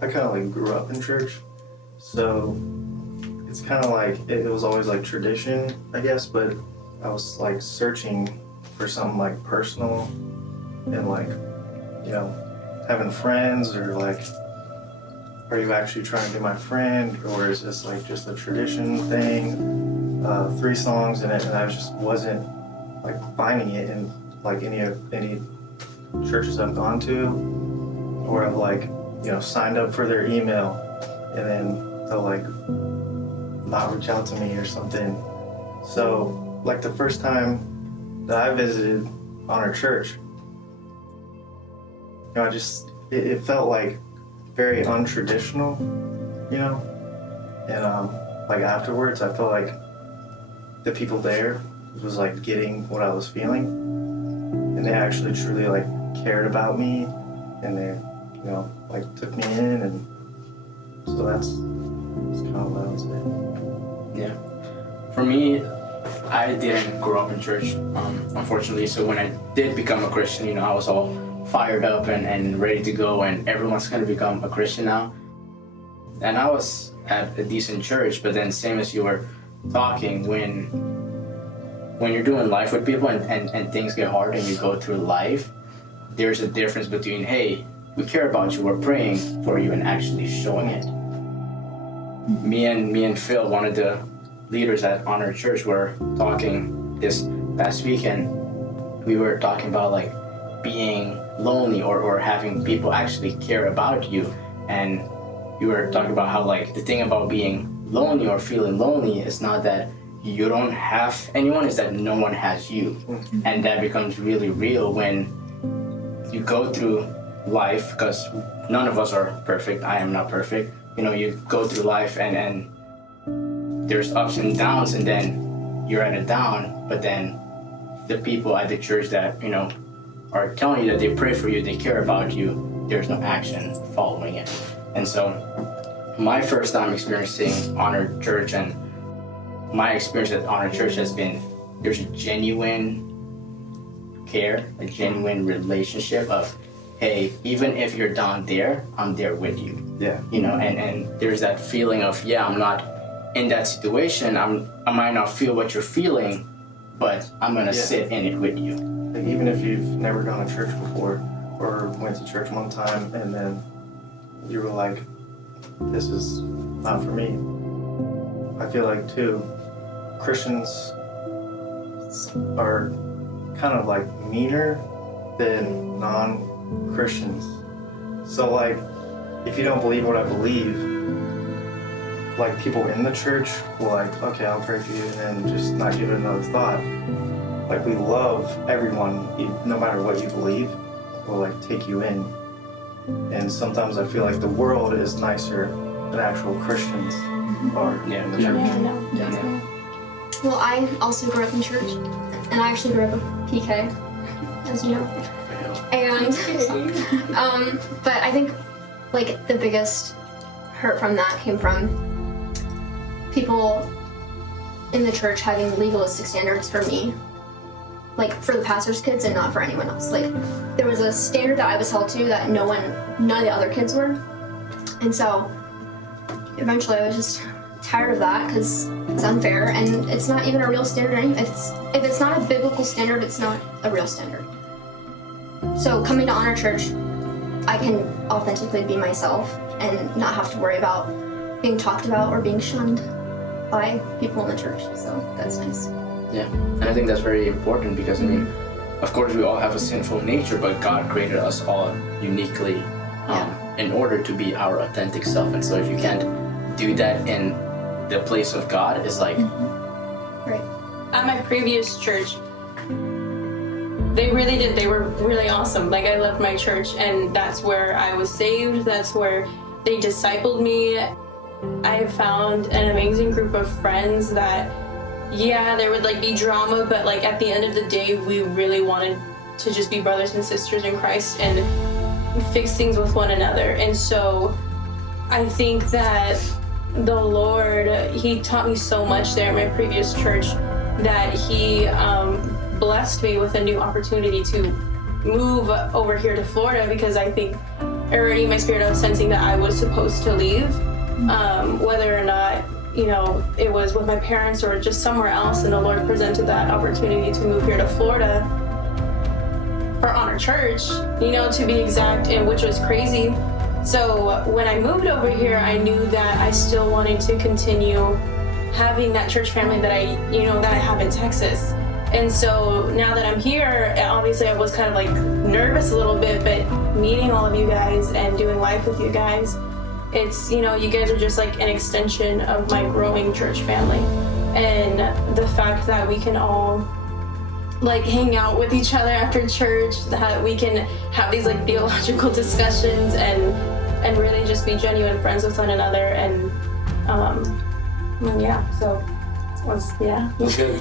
I kind of like grew up in church, so it's kind of like it was always like tradition, I guess. But I was like searching for something like personal and like, you know, having friends, or like, are you actually trying to be my friend, or is this like just a tradition thing? 3 songs in it, and I just wasn't like finding it in like any churches I've gone to, or I've like, you know, signed up for their email, and then they'll like not reach out to me or something. So like the first time that I visited Honor Church, you know, it felt like very untraditional, you know, and like afterwards I felt like the people there was like getting what I was feeling, and they actually truly like cared about me, and they, you know, like took me in, and so that's kind of what I would say. Yeah. For me, I didn't grow up in church, unfortunately. So when I did become a Christian, you know, I was all fired up and ready to go, and everyone's gonna become a Christian now. And I was at a decent church, but then same as you were talking, when you're doing life with people and things get hard and you go through life, there's a difference between, hey, we care about you, we're praying for you, and actually showing it. Me and Phil, one of the leaders at Honor Church, were talking this past weekend. We were talking about like being lonely or having people actually care about you, and you were talking about how like the thing about being lonely or feeling lonely is not that you don't have anyone, is that no one has you. And that becomes really real when you go through life, because none of us are perfect. I am not perfect. You know, you go through life and there's ups and downs, and then you're at a down, but then the people at the church that, you know, are telling you that they pray for you, they care about you, there's no action following it. And so my first time experiencing Honor Church, and my experience at Honor Church has been, there's a genuine care, a genuine relationship of, hey, even if you're down there, I'm there with you. Yeah. You know, and there's that feeling of, yeah, I'm not in that situation, I might not feel what you're feeling, but I'm gonna sit in it with you. Like even if you've never gone to church before, or went to church one time and then you were like, this is not for me. I feel like too, Christians are kind of like meaner than non-Christians. So like, if you don't believe what I believe, like people in the church will like, okay, I'll pray for you, and then just not give it another thought. Like we love everyone, no matter what you believe, will like take you in. And sometimes I feel like the world is nicer than actual Christians are in the church. Yeah. Well, I also grew up in church, and I actually grew up with PK, as you know. And, but I think like the biggest hurt from that came from people in the church having legalistic standards for me, like for the pastor's kids and not for anyone else. Like there was a standard that I was held to that none of the other kids were. And so eventually I was just tired of that because it's unfair and it's not even a real standard. If it's not a biblical standard, it's not a real standard. So coming to Honor Church, I can authentically be myself and not have to worry about being talked about or being shunned by people in the church. So that's nice. Yeah, and I think that's very important because, I mean, of course we all have a sinful nature, but God created us all uniquely in order to be our authentic self. And so if you can't do that in the place of God, it's like... Right. At my previous church, they really did. They were really awesome. Like, I left my church, and that's where I was saved. That's where they discipled me. I have found an amazing group of friends that, yeah, there would like be drama, but like at the end of the day, we really wanted to just be brothers and sisters in Christ and fix things with one another. And so I think that the Lord, He taught me so much there at my previous church that He blessed me with a new opportunity to move over here to Florida, because I think already in my spirit, I was sensing that I was supposed to leave, whether or not, you know, it was with my parents or just somewhere else, and the Lord presented that opportunity to move here to Florida for Honor Church, you know, to be exact, and which was crazy. So when I moved over here, I knew that I still wanted to continue having that church family that I have in Texas. And so now that I'm here, obviously I was kind of like nervous a little bit, but meeting all of you guys and doing life with you guys, it's, you know, you guys are just like an extension of my growing church family. And the fact that we can all like hang out with each other after church, that we can have these like theological discussions and really just be genuine friends with one another. And yeah, so it was, yeah. That's good.